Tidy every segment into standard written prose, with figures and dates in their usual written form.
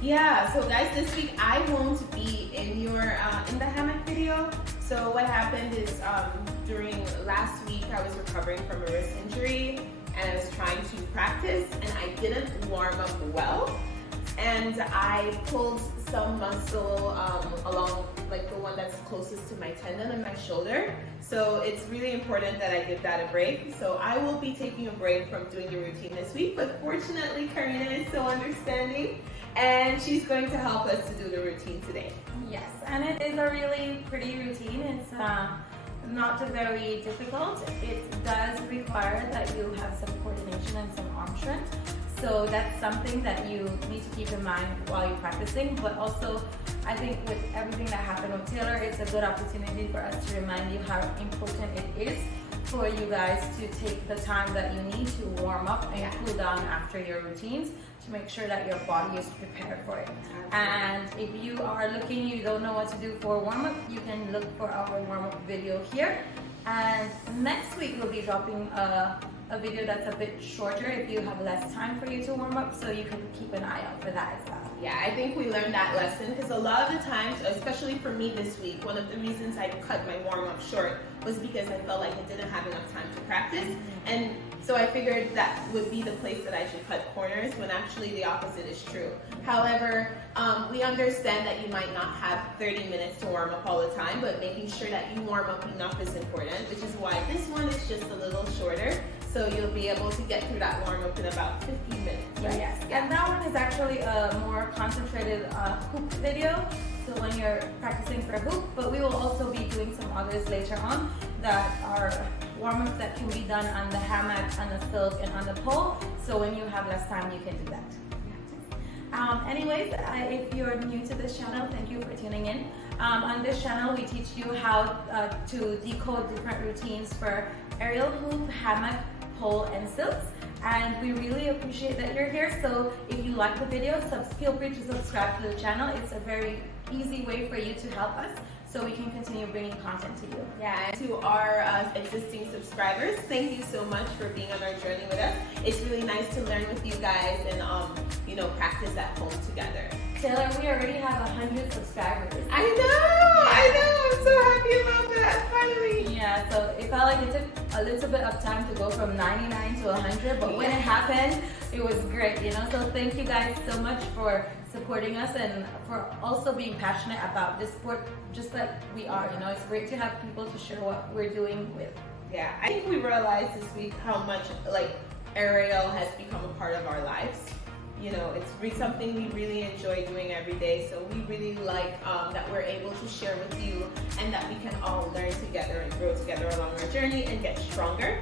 Yeah, so guys, this week I won't be in in the hammock video. So what happened is during last week I was recovering from a wrist injury and I was trying to practice and I didn't warm up well. And I pulled some muscle along like the one that's closest to my tendon in my shoulder. So it's really important that I give that a break. So I will be taking a break from doing the routine this week, but fortunately Karina is so understanding and she's going to help us to do the routine today. Yes, and it is a really pretty routine. It's not very difficult. It does require that you have some coordination and some arm strength. So that's something that you need to keep in mind while you're practicing. But also, I think with everything that happened with Taylor, it's a good opportunity for us to remind you how important it is for you guys to take the time that you need to warm up and cool down after your routines to make sure that your body is prepared for it. And if you are looking, you don't know what to do for warm-up, you can look for our warm-up video here. And next week we'll be dropping a video that's a bit shorter if you have less time for you to warm up, so you can keep an eye out for that as well. Yeah, I think we learned that lesson because a lot of the times, especially for me this week, one of the reasons I cut my warm-up short was because I felt like I didn't have enough time to practice. And so I figured that would be the place that I should cut corners when actually the opposite is true. However, we understand that you might not have 30 minutes to warm up all the time, but making sure that you warm up enough is important, which is why this one is just a little shorter. So you'll be able to get through that warm up in about 15 minutes. Right? Yes, and that one is actually a more concentrated hoop video. So when you're practicing for hoop, but we will also be doing some others later on that are warm-ups that can be done on the hammock, on the silk, and on the pole. So when you have less time, you can do that. Anyways, if you're new to this channel, thank you for tuning in. On this channel, we teach you how to decode different routines for aerial hoop, hammock, pole, and silks. And we really appreciate that you're here. So if you like the video, feel free to subscribe to the channel. It's a very easy way for you to help us so we can continue bringing content to you. Yeah, and to our existing subscribers, thank you so much for being on our journey with us. It's really nice to learn with you guys and practice at home together. Taylor, we already have 100 subscribers. I know, I'm so happy about that, finally. Yeah, so it felt like it took a little bit of time to go from 99 to 100, but when it happened, it was great, So thank you guys so much for supporting us and for also being passionate about this sport, just like we are, It's great to have people to share what we're doing with. Yeah, I think we realized this week how much aerial has become a part of our lives. It's something we really enjoy doing every day, so we really like that we're able to share with you and that we can all learn together and grow together along our journey and get stronger.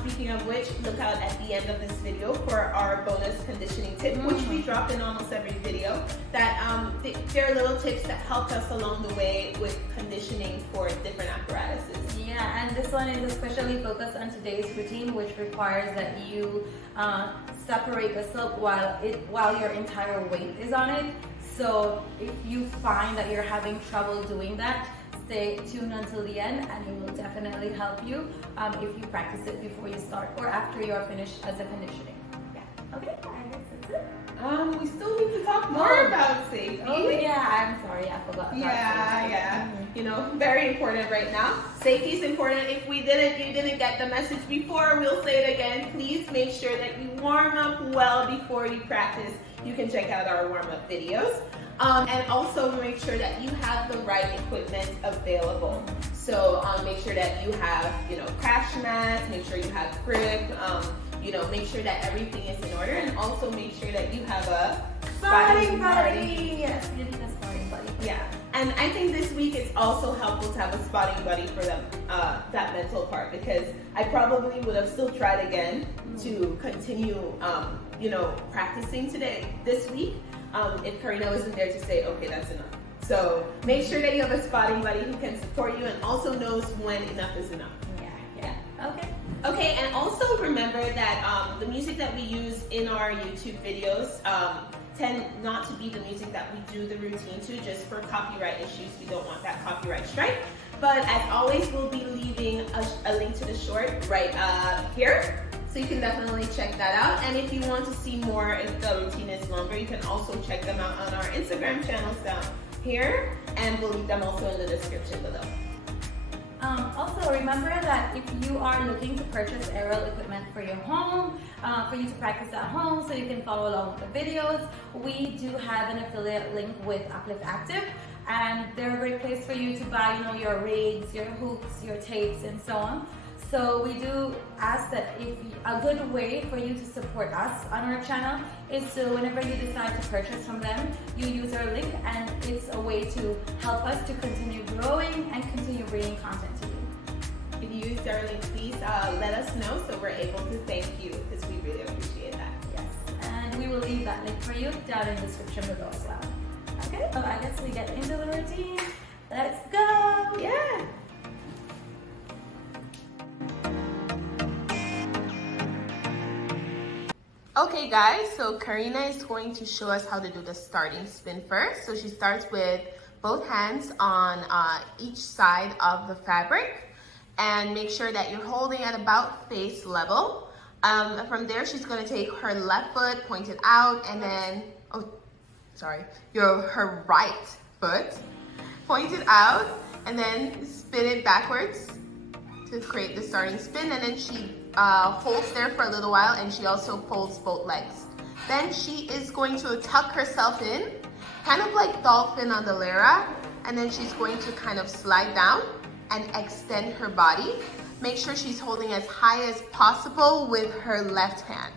Speaking of which, look out at the end of this video for our bonus conditioning tip, which we drop in almost every video. They're little tips that help us along the way with conditioning for different apparatuses. Yeah, and this one is especially focused on today's routine, which requires that you separate the silk while your entire weight is on it. So if you find that you're having trouble doing that, stay tuned until the end and it will definitely help you if you practice it before you start or after you are finished as a conditioning. Yeah. Okay, I guess that's it. We still need to talk more about safety. Oh yeah, I'm sorry, I forgot about safety. Yeah. Very important right now. Safety is important. If you didn't get the message before, we'll say it again. Please make sure that you warm up well before you practice. You can check out our warm-up videos. And also make sure that you have the right equipment available. So make sure that you have, crash mats, make sure you have grip, make sure that everything is in order, and also make sure that you have a spotting buddy. Yes, you need a spotting buddy. Yeah, and I think this week it's also helpful to have a spotting buddy for them, that mental part, because I probably would have still tried again to continue, practicing this week, if Karina wasn't there to say, okay, that's enough. So make sure that you have a spotting buddy who can support you and also knows when enough is enough. Yeah. Okay, and also remember that the music that we use in our YouTube videos tend not to be the music that we do the routine to, just for copyright issues. We don't want that copyright strike. But as always, we'll be leaving a link to the short right here. So you can definitely check that out. And if you want to see more, if the routine is longer, you can also check them out on our Instagram channels down here, and we'll leave them also in the description below. Also, remember that if you are looking to purchase aerial equipment for your home, for you to practice at home so you can follow along with the videos, we do have an affiliate link with Uplift Active, and they're a great place for you to buy, your rigs, your hoops, your tapes, and so on. So we do ask that if a good way for you to support us on our channel is to, whenever you decide to purchase from them, you use our link, and it's a way to help us to continue growing and continue bringing content to you. If you use our link, please let us know so we're able to thank you, because we really appreciate that. Yes, and we will leave that link for you down in the description below as well. Okay, so I guess we get into the routine. Let's go! Yeah! Okay guys, so Karina is going to show us how to do the starting spin first. So she starts with both hands on each side of the fabric, and make sure that you're holding at about face level. From there, she's going to take her left foot, point it out, and then, her right foot, point it out, and then spin it backwards to create the starting spin. And then she holds there for a little while, and she also folds both legs. Then she is going to tuck herself in, kind of like dolphin on the Verlierer, and then she's going to kind of slide down and extend her body. Make sure she's holding as high as possible with her left hand.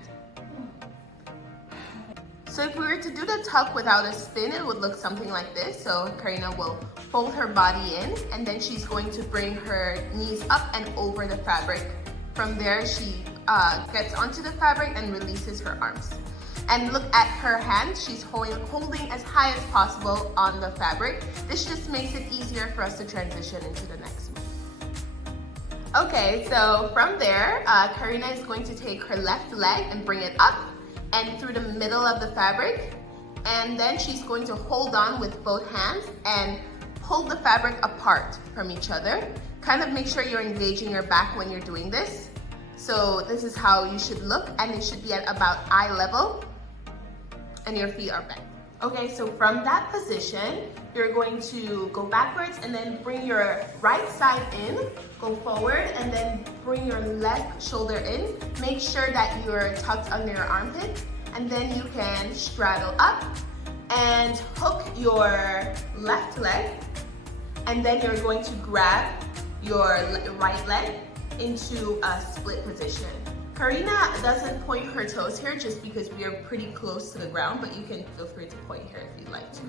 So if we were to do the tuck without a spin, it would look something like this. So Karina will fold her body in, and then she's going to bring her knees up and over the fabric. From there, she gets onto the fabric and releases her arms. And look at her hand, she's holding as high as possible on the fabric. This just makes it easier for us to transition into the next move. Okay, so from there, Karina is going to take her left leg and bring it up and through the middle of the fabric. And then she's going to hold on with both hands and pull the fabric apart from each other. Kind of make sure you're engaging your back when you're doing this. So this is how you should look, and it should be at about eye level, and your feet are bent. Okay, so from that position, you're going to go backwards and then bring your right side in, go forward, and then bring your left shoulder in. Make sure that you're tucked under your armpit, and then you can straddle up and hook your left leg, and then you're going to grab your right leg into a split position. Karina doesn't point her toes here just because we are pretty close to the ground, but you can feel free to point here if you'd like to.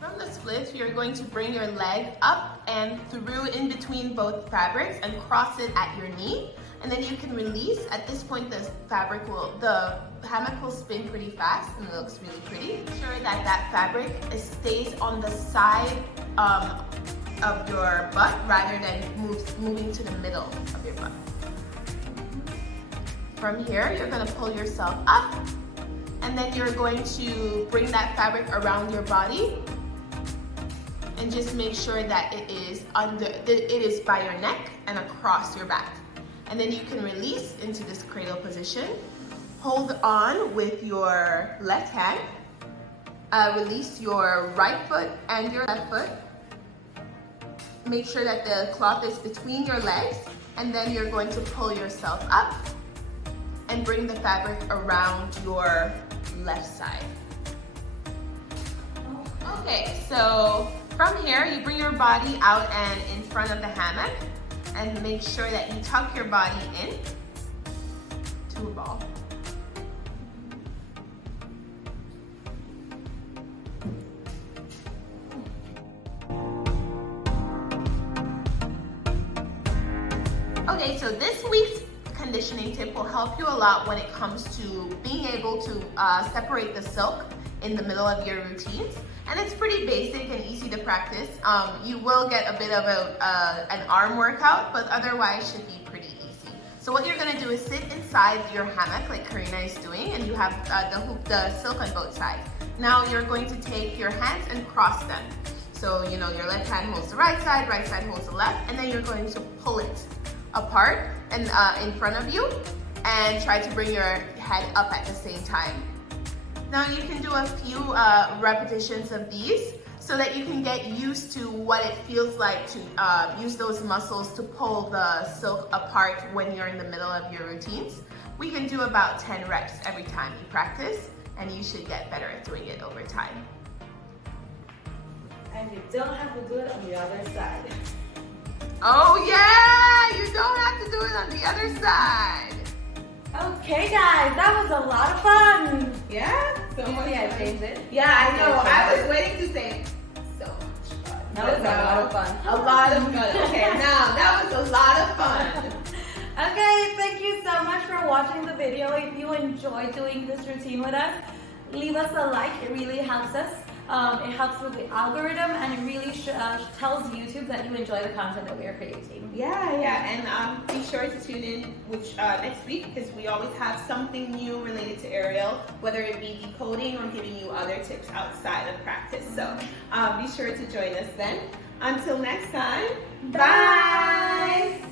From the split, you're going to bring your leg up and through in between both fabrics and cross it at your knee. And then you can release. At this point, the hammock will spin pretty fast and it looks really pretty. Make sure that that fabric stays on the side of your butt rather than moving to the middle of your butt. From here, you're going to pull yourself up, and then you're going to bring that fabric around your body and just make sure that it is by your neck and across your back. And then you can release into this cradle position. Hold on with your left hand. Release your right foot and your left foot. Make sure that the cloth is between your legs, and then you're going to pull yourself up and bring the fabric around your left side. Okay, so from here, you bring your body out and in front of the hammock, and make sure that you tuck your body in to a ball. Okay, so this week's conditioning tip will help you a lot when it comes to being able to separate the silk in the middle of your routines. And it's pretty basic and easy to practice. You will get a bit of an arm workout, but otherwise should be pretty easy. So what you're gonna do is sit inside your hammock like Karina is doing, and you have the silk on both sides. Now you're going to take your hands and cross them. So your left hand holds the right side holds the left, and then you're going to pull it apart and in front of you, and try to bring your head up at the same time. Now you can do a few repetitions of these so that you can get used to what it feels like to use those muscles to pull the silk apart when you're in the middle of your routines. We can do about 10 reps every time you practice, and you should get better at doing it over time. And you don't have to do it on the other side. Oh yeah, you don't have to do it on the other side. Okay guys, that was a lot of fun. Yeah? So much I fun. changed it. Yeah, I know. I was waiting to say so much fun. That was a lot of fun. A lot of fun. Okay, now that was a lot of fun. Okay, thank you so much for watching the video. If you enjoyed doing this routine with us, leave us a like. It really helps us. It helps with the algorithm, and it really tells YouTube that you enjoy the content that we are creating. Yeah, and be sure to tune in next week, because we always have something new related to aerial, whether it be decoding or giving you other tips outside of practice. So be sure to join us then. Until next time, bye!